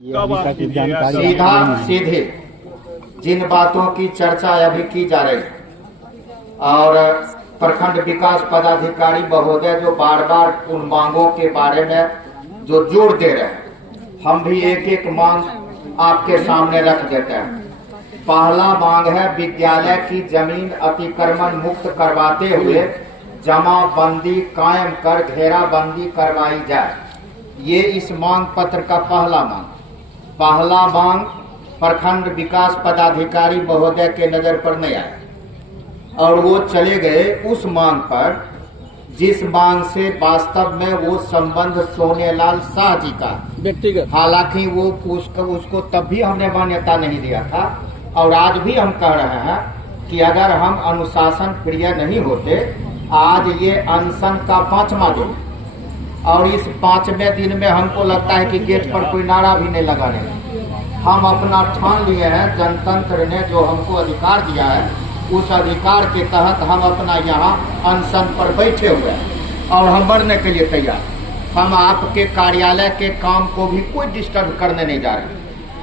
सीधा सीधे जिन बातों की चर्चा अभी की जा रही और प्रखंड विकास पदाधिकारी महोदय जो बार बार उन मांगों के बारे में जो जोर दे रहे हैं, हम भी एक एक मांग आपके सामने रख देते हैं। पहला मांग है विद्यालय की जमीन अतिक्रमण मुक्त करवाते हुए जमाबंदी कायम कर घेराबंदी करवाई जाए। ये इस मांग पत्र का पहला मांग प्रखंड विकास पदाधिकारी महोदय के नजर पर नहीं आया और वो चले गए उस मांग पर जिस मांग से वास्तव में वो संबंध सोनेलाल शाह जी का व्यक्तिगत, हालांकि वो उसको तब भी हमने मान्यता नहीं दिया था और आज भी हम कह रहे हैं कि अगर हम अनुशासन प्रिय नहीं होते, आज ये अनशन का 5वां दिन और इस 5वें दिन में हमको लगता है कि गेट पर कोई नारा भी नहीं लगा रहे। हम अपना ठान लिए हैं, जनतंत्र ने जो हमको अधिकार दिया है उस अधिकार के तहत हम अपना यहाँ अनशन पर बैठे हुए हैं और हम मरने के लिए तैयार। हम आपके कार्यालय के काम को भी कोई डिस्टर्ब करने नहीं जा रहे।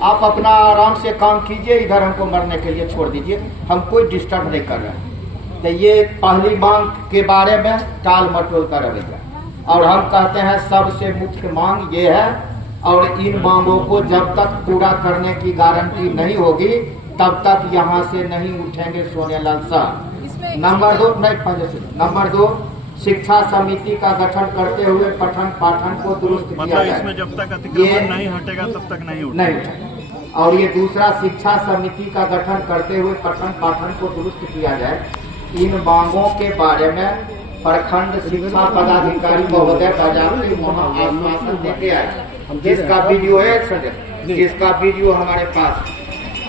आप अपना आराम से काम कीजिए, इधर हमको मरने के लिए छोड़ दीजिए, हम कोई डिस्टर्ब नहीं कर रहे। तो ये पहली मांग के बारे में टाल मटोल का रवैया और हम कहते हैं सबसे मुख्य मांग ये है और इन मांगों को जब तक पूरा करने की गारंटी नहीं होगी तब तक यहाँ से नहीं उठेंगे सोनेलाल शाह। नंबर 2 नहीं पहले से नंबर 2 शिक्षा समिति का गठन करते हुए पठन पाठन को दुरुस्त किया जाए। इसमें जब तक अतिक्रमण नहीं हटेगा तब तक नहीं उठेगा। और ये दूसरा शिक्षा समिति का गठन करते हुए पठन पाठन को दुरुस्त किया जाए। इन मांगों के बारे में प्रखंड शिक्षा पदाधिकारी महोदय बाजार वहाँ आश्वासन देते आए, जिसका वीडियो है, जिसका वीडियो हमारे पास,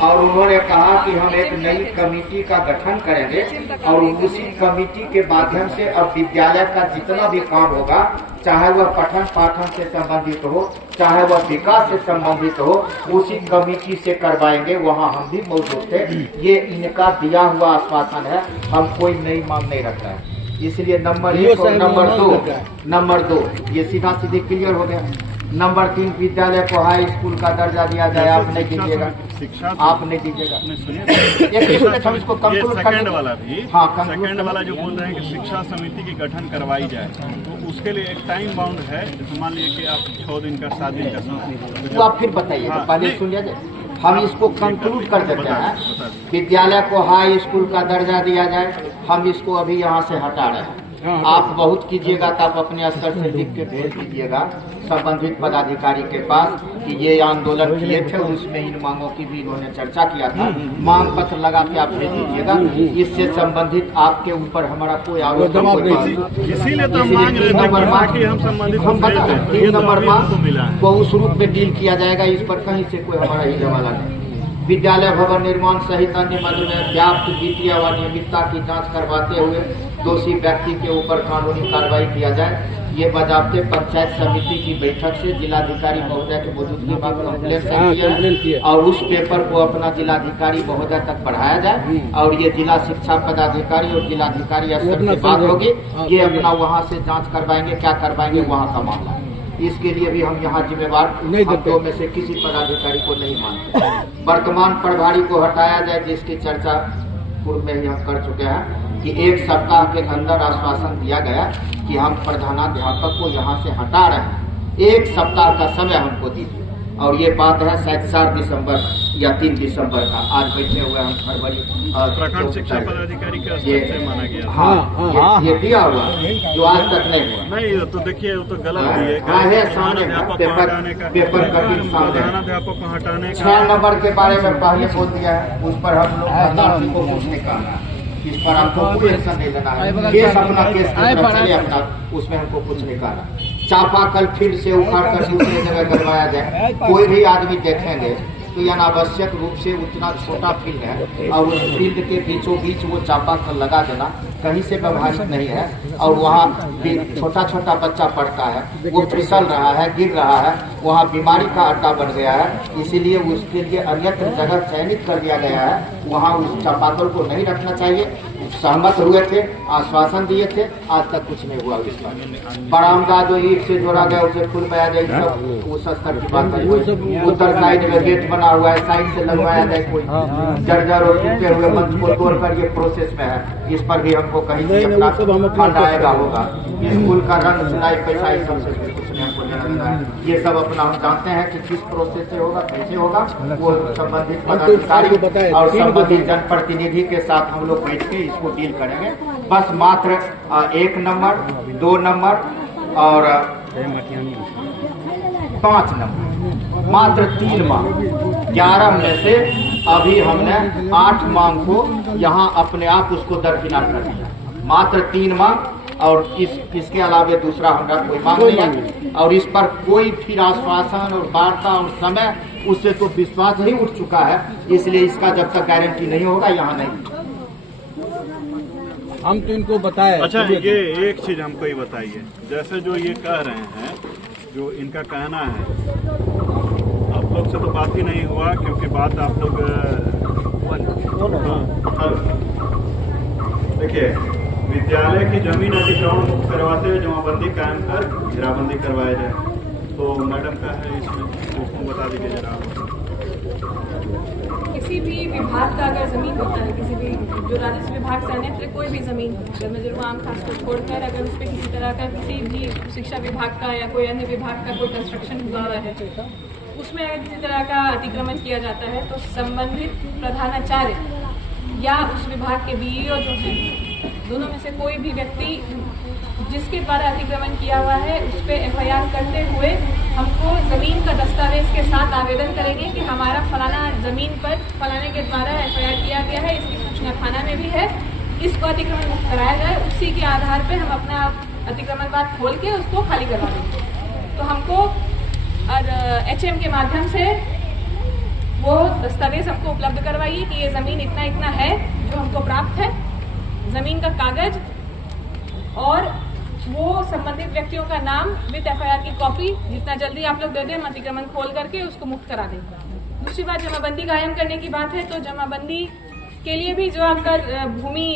और उन्होंने कहा कि हम एक नई कमेटी का गठन करेंगे और उसी कमेटी के माध्यम से अब विद्यालय का जितना भी काम होगा, चाहे वह पठन पाठन से संबंधित हो, चाहे वह विकास से संबंधित हो, उसी कमेटी से करवाएंगे। वहाँ हम भी मौजूद थे। ये इनका दिया हुआ आश्वासन है, हम कोई नई मांग नहीं रखता है। इसलिए नंबर 1 और नंबर 2 ये सीधा सीधे क्लियर हो गया। नंबर 3 विद्यालय को हाई स्कूल का दर्जा दिया जाए। आप नहीं दीजिएगा, आप नहीं दीजिएगा। हम इसको सेकंड वाला भी, हाँ, सेकंड वाला जो बोल रहे हैं कि शिक्षा समिति की गठन करवाई जाए, तो उसके लिए एक टाइम बाउंड है। जैसे मान लीजिए कि आप 6 दिन का 7 दिन का समय, तो आप फिर बताइए। हाँ, पहले सुन लीजिए, हम इसको कंक्लूड कर देते हैं। विद्यालय को हाई स्कूल का दर्जा दिया जाए, हम इसको अभी यहाँ से हटा रहे हैं। आप बहुत कीजिएगा तो आप अपने स्तर से लिख के भेज दीजिएगा संबंधित पदाधिकारी के पास कि ये आंदोलन किए थे, उसमें इन मांगों की भी इन्होंने चर्चा किया था। मांग पत्र लगा के आप भेज दीजिएगा। इससे संबंधित आपके ऊपर हमारा कोई आरोप नहीं। इसीलिए तो मांग रहे थे हम संबंधित, हम बता 3 नंबर मांग को उस रूप में डील किया जाएगा। इस पर कहीं से कोई हमारा ही जवाला नहीं। विद्यालय भवन निर्माण सहित अन्य मद में व्याप्त वित्तीय अनियमितता की जांच करवाते हुए दोषी व्यक्ति के ऊपर कानूनी कार्रवाई किया जाए। ये बजाबते पंचायत समिति की बैठक से जिलाधिकारी महोदय के मौजूदगी में कंप्लेंट किया और उस पेपर को अपना जिलाधिकारी महोदय तक बढ़ाया जाए और ये जिला शिक्षा पदाधिकारी और जिलाधिकारी स्तर से बात होगी। ये अपना वहाँ से जाँच करवाएंगे, क्या करवाएंगे वहाँ का मामला है। इसके लिए भी हम यहाँ जिम्मेवार नहीं, दो में से किसी पदाधिकारी को नहीं मानते। वर्तमान प्रभारी को हटाया जाए, जिसकी चर्चा पूर्व में ही हम कर चुके हैं कि 1 सप्ताह के अंदर आश्वासन दिया गया कि हम प्रधानाध्यापक को यहाँ से हटा रहे हैं। 1 सप्ताह का समय हमको दीजिए और ये बात है शायद 4 दिसंबर या 3 दिसंबर का। आज बैठे हुए हम फरवरी प्रखंड शिक्षा पदाधिकारी के स्तर से माना गया। हाँ, ये दिया हुआ जो आज तक नहीं हुआ। नहीं तो देखिए, वो तो गलत है। पेपर कटिंग प्रधानाध्यापक को हटाने का 6 नंबर के बारे में पहले बोल दिया है। उस पर हम लोग को पूछने का, इस पर हमको कोई एक्शन नहीं लेना है। केस अपना अपना उसमें हमको कुछ नहीं करना। चापाकल फील्ड से उखाड़ कर दूसरे जगह करवाया जाए। कोई भी आदमी देखेंगे तो यह अनावश्यक रूप से उतना छोटा फील्ड है और उस फील्ड के बीचों बीच वो चापाकल लगा देना कहीं से व्यवहारिक नहीं है। और वहाँ छोटा छोटा बच्चा पढ़ता है, वो फिसल रहा है, गिर रहा है, वहाँ बीमारी का अड्डा बन गया है। इसीलिए उसके लिए अन्यत्र जगह चयनित कर दिया गया है। वहाँ उस चापाकल को नहीं रखना चाहिए। सहमत हुए थे, आश्वासन दिए थे, आज तक कुछ नहीं हुआ इस पर। बरामदा जो ईंट से जोड़ा गया उसे खुल पाया जाए, सब उस स्तर की बात नहीं हुई। उत्तर साइड में गेट बना हुआ है, साइड से लगवाया जाए, कोई जर्जर और टूटे हुए मंच को तोड़कर ये प्रोसेस में है। इस पर भी हमको कहीं से अपना फंड आएगा होगा। स्कूल का रंग चुनाई पैसा इस सबसे कुछ नहीं हमको लेना देना है। ये सब अपना हम जानते हैं कि किस प्रोसेस से होगा, कैसे होगा, वो संबंधित पदाधिकारी और संबंधित जनप्रतिनिधि के साथ हम लोग बैठ के इसको डील करेंगे। बस मात्र 1 नंबर, 2 नंबर और 5 नंबर, मात्र 3 मांग 11 में से अभी हमने 8 मांग को यहाँ अपने आप उसको दरकिनार कर दिया। मात्र 3 मांग और इसके अलावे दूसरा हमारा कोई मांग नहीं है। और इस पर कोई फिर आश्वासन और वार्ता और समय, उससे तो विश्वास ही उठ चुका है। इसलिए इसका जब तक गारंटी नहीं होगा यहाँ नहीं। हम तो इनको बताए। अच्छा, ये एक चीज हमको ये बताइए, जैसे जो ये कह रहे हैं, जो इनका कहना है, आप लोग से तो बात ही नहीं हुआ क्योंकि बात आप लोग देखिए, विद्यालय की जमीन अधिग्रहण मुक्त करवाते हुए जमाबंदी कायम कर घेराबंदी करवाया जाए। तो मैडम का है इसमें, उसको बता दीजिए जरा। किसी भी विभाग का अगर जमीन होता है, किसी भी जो राजस्व विभाग से अन्यत्र कोई भी जमीन, जन्मजरूर आम खास को छोड़कर अगर उस पर किसी तरह का किसी भी शिक्षा विभाग का या कोई अन्य विभाग का कोई कंस्ट्रक्शन हुआ है, उसमें अगर किसी तरह का अतिक्रमण किया जाता है तो संबंधित प्रधानाचार्य या उस विभाग के बीईओ जो है, दोनों में से कोई भी व्यक्ति जिसके द्वारा अतिक्रमण किया हुआ है उस पर एफआईआर करते हुए हमको जमीन का दस्तावेज के साथ आवेदन करेंगे कि हमारा फलाना जमीन पर फलाने के द्वारा एफआईआर किया गया है, इसकी सूचना थाना में भी है, इसको अतिक्रमण मुक्त कराया जाए। उसी के आधार पे हम अपना अतिक्रमण बात खोल के उसको खाली करवा देंगे। तो हमको और एचएम के माध्यम से वो दस्तावेज हमको उपलब्ध करवाइए कि ये जमीन इतना इतना है जो हमको प्राप्त है, जमीन का कागज और वो संबंधित व्यक्तियों का नाम विद एफआईआर की कॉपी, जितना जल्दी आप लोग दे दें हम अतिक्रमण खोल करके उसको मुक्त करा देंगे। दूसरी बात, जमाबंदी कायम करने की बात है, तो जमाबंदी के लिए भी जो आपका भूमि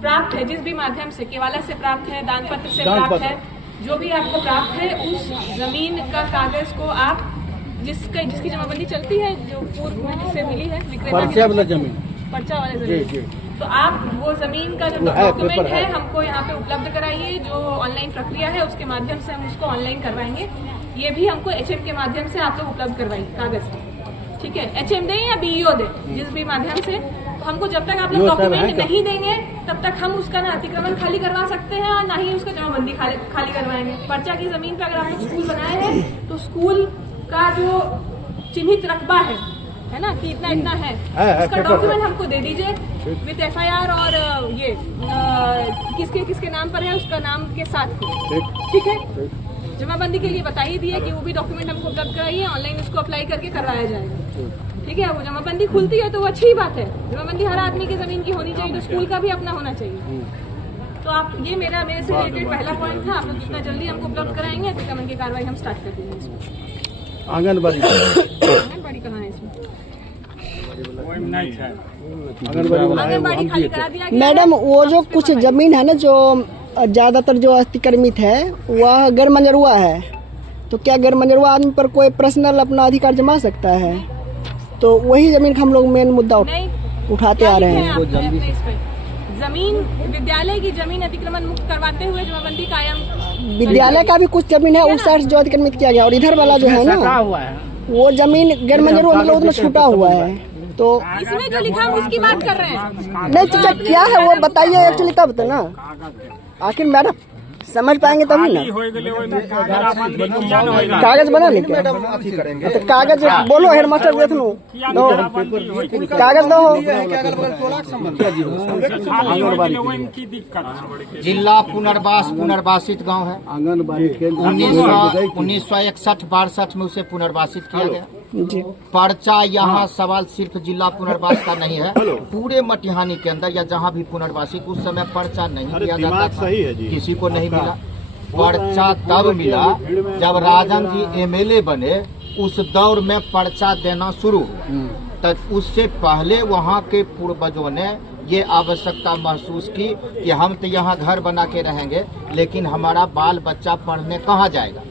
प्राप्त है, जिस भी माध्यम से, केवाला से प्राप्त है, दान पत्र से प्राप्त है, जो भी आपको प्राप्त है, उस जमीन का कागज को आप जिसकी जमाबंदी चलती है, जो पूर्व में जिससे मिली है पर्चा वाला जमीन, पर्चा वाले जमीन, तो आप वो जमीन का जो डॉक्यूमेंट है हमको यहाँ पे उपलब्ध कराइए। जो ऑनलाइन प्रक्रिया है उसके माध्यम से हम उसको ऑनलाइन करवाएंगे। ये भी हमको एचएम के माध्यम से आप लोग उपलब्ध करवाइए कागज, ठीक है? एचएम दें या बीईओ दें, जिस भी माध्यम से। तो हमको जब तक आप लोग डॉक्यूमेंट नहीं देंगे तब तक हम उसका ना अतिक्रमण खाली करवा सकते हैं और ना ही उसका जमाबंदी खाली करवाएंगे। पर्चा की जमीन पर अगर आप लोग स्कूल बनाए हैं तो स्कूल का जो चिन्हित रकबा है ना, कि इतना इतना है, उसका डॉक्यूमेंट हमको दे दीजिए विद एफआईआर और ये किसके किसके नाम पर है उसका नाम के साथ, ठीक है? जमाबंदी के लिए बता ही दिए कि वो भी डॉक्यूमेंट हमको उपलब्ध कराइए, ऑनलाइन उसको अप्लाई करके करवाया जाएगा, ठीक है? वो जमाबंदी खुलती है तो वो अच्छी बात है। जमाबंदी हर आदमी की जमीन की होनी चाहिए, तो स्कूल का भी अपना होना चाहिए। तो आप ये मेरे से रिलेटेड पहला पॉइंट था। आप लोग जितना जल्दी हमको उपलब्ध कराएंगे अतिक्रमण की कार्रवाई हम स्टार्ट कर देंगे इसमें। आंगनबाड़ी कहाँ है इसमें? आंगनबाड़ी खाली करा दिया गया। मैडम, वो जो कुछ जमीन है ना जो ज्यादातर जो अतिक्रमित है वह गैर मंजरुआ है, तो क्या गैर मंजरुआ आदमी पर कोई पर्सनल अपना अधिकार जमा सकता है? तो वही जमीन का हम लोग मेन मुद्दा उठाते आ रहे हैं। जमीन, विद्यालय की जमीन अतिक्रमण मुक्त करवाते हुए जमाबंदी कायम। विद्यालय का भी कुछ जमीन है उस साइड जो अतिक्रमित किया गया, और इधर वाला जो है ना वो जमीन गैर मंजरूर मतलब उसमें छूटा हुआ है। तो इसमें जो लिखा है उसकी बात कर रहे हैं। नहीं चाचा, क्या है वो बताइए एक्चुअली, तब तो ना आखिर मैडम समझ पाएंगे तभी ना। कागज बना ले क्या? तो कागज बोलो हेडमास्टर देख लो, कागज दो। जिला पुनर्वासित गांव है। आंगनबाड़ी 1961-62 में उसे पुनर्वासित किया गया। पर्चा यहाँ सवाल सिर्फ जिला पुनर्वास का नहीं है, पूरे मटिहानी के अंदर या जहाँ भी पुनर्वासित उस समय पर्चा नहीं दिया जाता था, किसी को नहीं मिला। पर्चा तब मिला जब राजन जी एमएलए बने, उस दौर में पर्चा देना शुरू। तब उससे पहले वहाँ के पूर्वजों ने ये आवश्यकता महसूस की कि हम तो यहाँ घर बना के रहेंगे, लेकिन हमारा बाल बच्चा पढ़ने कहाँ जाएगा।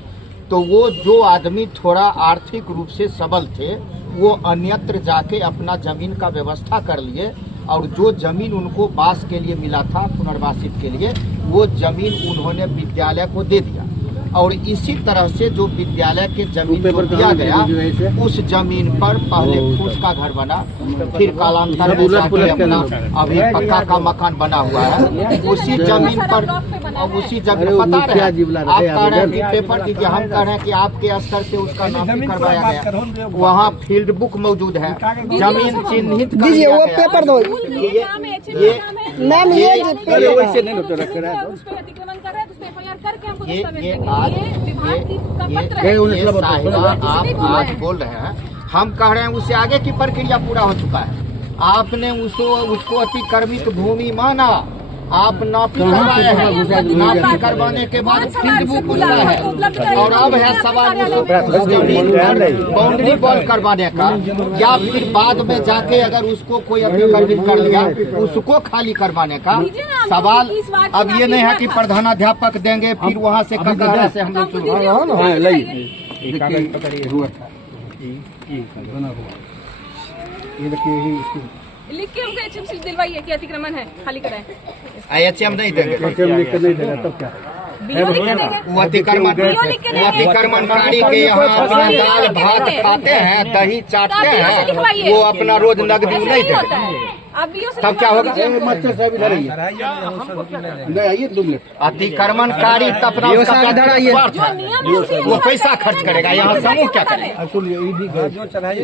तो वो जो आदमी थोड़ा आर्थिक रूप से सबल थे, वो अन्यत्र जाके अपना जमीन का व्यवस्था कर लिए, और जो जमीन उनको वास के लिए मिला था, पुनर्वासित के लिए, वो जमीन उन्होंने विद्यालय को दे दिया। और इसी तरह से जो विद्यालय के जमीन को दिया गया, उस जमीन पर पहले फूस का घर बना, फिर कालांतर में जाके अपना अभी पक्का का मकान बना हुआ है। उसी जमीन पर, उसी जमीन पता रहे, आप कह रहे हैं कि पेपर दीजिए, हम कह रहे हैं कि आपके स्तर से उसका नाम करवाया गया, वहाँ फील्ड बुक मौजूद है, जमीन चिन्हित कर दीजिए, दिया वो गया। पेपर दो मैम, ये वैसे नहीं होता रख रहा है। उस पर अतिक्रमण कर रहा है तो उस पर एफआईआर करके हमको ये दस्तावेज ये देंगे। आज ये विभाग की का पत्र है। ये साहिबा, आप आज बोल रहे हैं, हम कह रहे हैं उससे आगे की प्रक्रिया पूरा हो चुका है। आपने उसको अतिक्रमित भूमि माना, आप नापी करवाए हैं, नापी करवाने के बाद फील्ड बुक उसका है, और अब है सवाल उस जमीन पर बाउंड्री वॉल करवाने का, या फिर बाद में जाके अगर उसको कोई अतिक्रमित कर लिया उसको खाली करवाने का सवाल। अब ये नहीं है कि प्रधानाध्यापक देंगे फिर वहाँ से कटहरा से हम लोग शुरू। हाँ लाइए हुआ था ये देखिए, लिख के हमको एचएमसी दिलवाइए कि अतिक्रमण है, खाली कराएं। IHM नहीं देंगे, लिख के नहीं देगा तब क्या। बीओ लिख के देंगे। वो अतिक्रमणकारी के यहाँ अपना दाल भात खाते हैं, दही चाटते हैं, वो अपना रोज नकदी नहीं देते, आप बीओ से तब क्या होगा? मास्टर साहब इधर आइए, नहीं आइए 2 मिनट। अतिक्रमणकारी तो अपना स्वार्थ है, वो पैसा खर्च करेगा, यहाँ समूह क्या करेगा? सुनिए, ईडी गए जो चढ़ाइए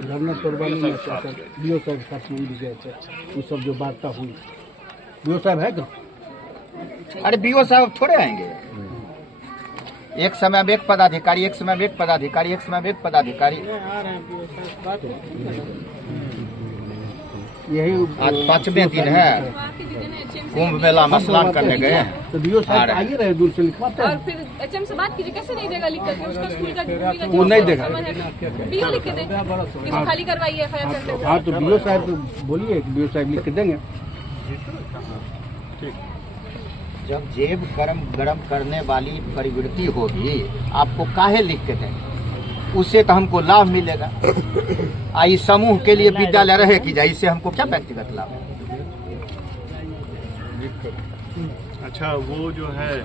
धरना तोड़वाने में बीओ साहब के साथ में गए थे, वो सब जो वार्ता हुई, बीओ साहब है क्या? अरे बीओ साहब थोड़े आएंगे, एक समय में एक पदाधिकारी, एक समय में एक पदाधिकारी, एक समय में एक पदाधिकारी। यही आज 5वें दिन है, कुंभ मेला में स्नान करने गए हैं। तो बीओ साहब आइए रहे, दूर से लिखवाते और हैं, फिर एचएम से बात कीजिए, कैसे नहीं देगा लिख करके उसका स्कूल का वो नहीं देगा। बीओ लिख के दे कि वो खाली करवाइए एफआईआर करते हुए। हाँ तो बीओ साहब को बोलिए, बीओ साहब लिख के देंगे। जब जेब गरम करने वाली प्रवृत्ति होगी, आपको काहे लिख के देंगे? उससे तो हमको लाभ मिलेगा। आई समूह के लिए विद्यालय रहे कि जाए, इससे हमको क्या व्यक्तिगत लाभ है? अच्छा, वो जो है